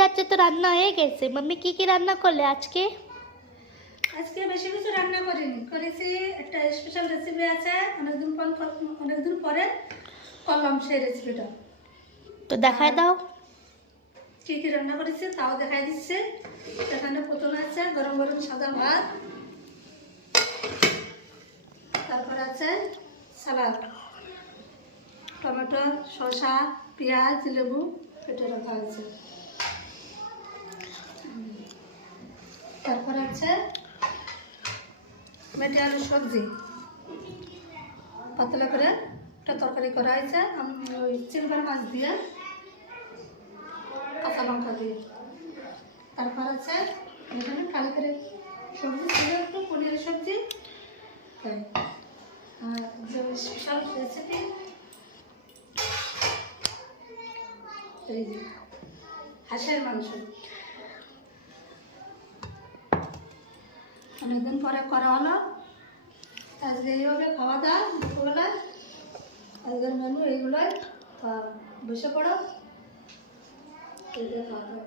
যাচ্ছে তো রান্না হয়ে গেছে। মাম্মি কি রান্না করলে আজকে? আজকে বেশি কিছু রান্না করিনি, করেছি একটা স্পেশাল রেসিপি আছে, অনেকদিন পরে করলাম সেই রেসিপিটা। তো দেখায় দাও। কী কী রান্না করেছি তাও দেখাই দিচ্ছে। এখানে প্রথমে আছে গরম গরম সাদা ভাত, তারপর আছে সালাদ, টমেটো, শসা, পেঁয়াজ, লেবু কেটে রাখা হয়েছে। তারপর আছে মেটে আলুর সবজি, পাতলা করে একটা তরকারি করা হয়েছে ওই চিংড়ি মাছ দিয়ে, কাঁচা লঙ্কা দিয়ে। তারপর আছে এখানে কালকের সবজি ছিল একটু পনিরের সবজি, তাই আর যে স্পেশাল রেসিপি এই যে হাঁসের মাংস। অনেকদিন পরে করা হলো, আজকে এইভাবে খাওয়া দাওয়া দুপুরবেলায়। আজকের মেনু এইগুলোই, বসে পড়ো, এই যে খাওয়া দাওয়া।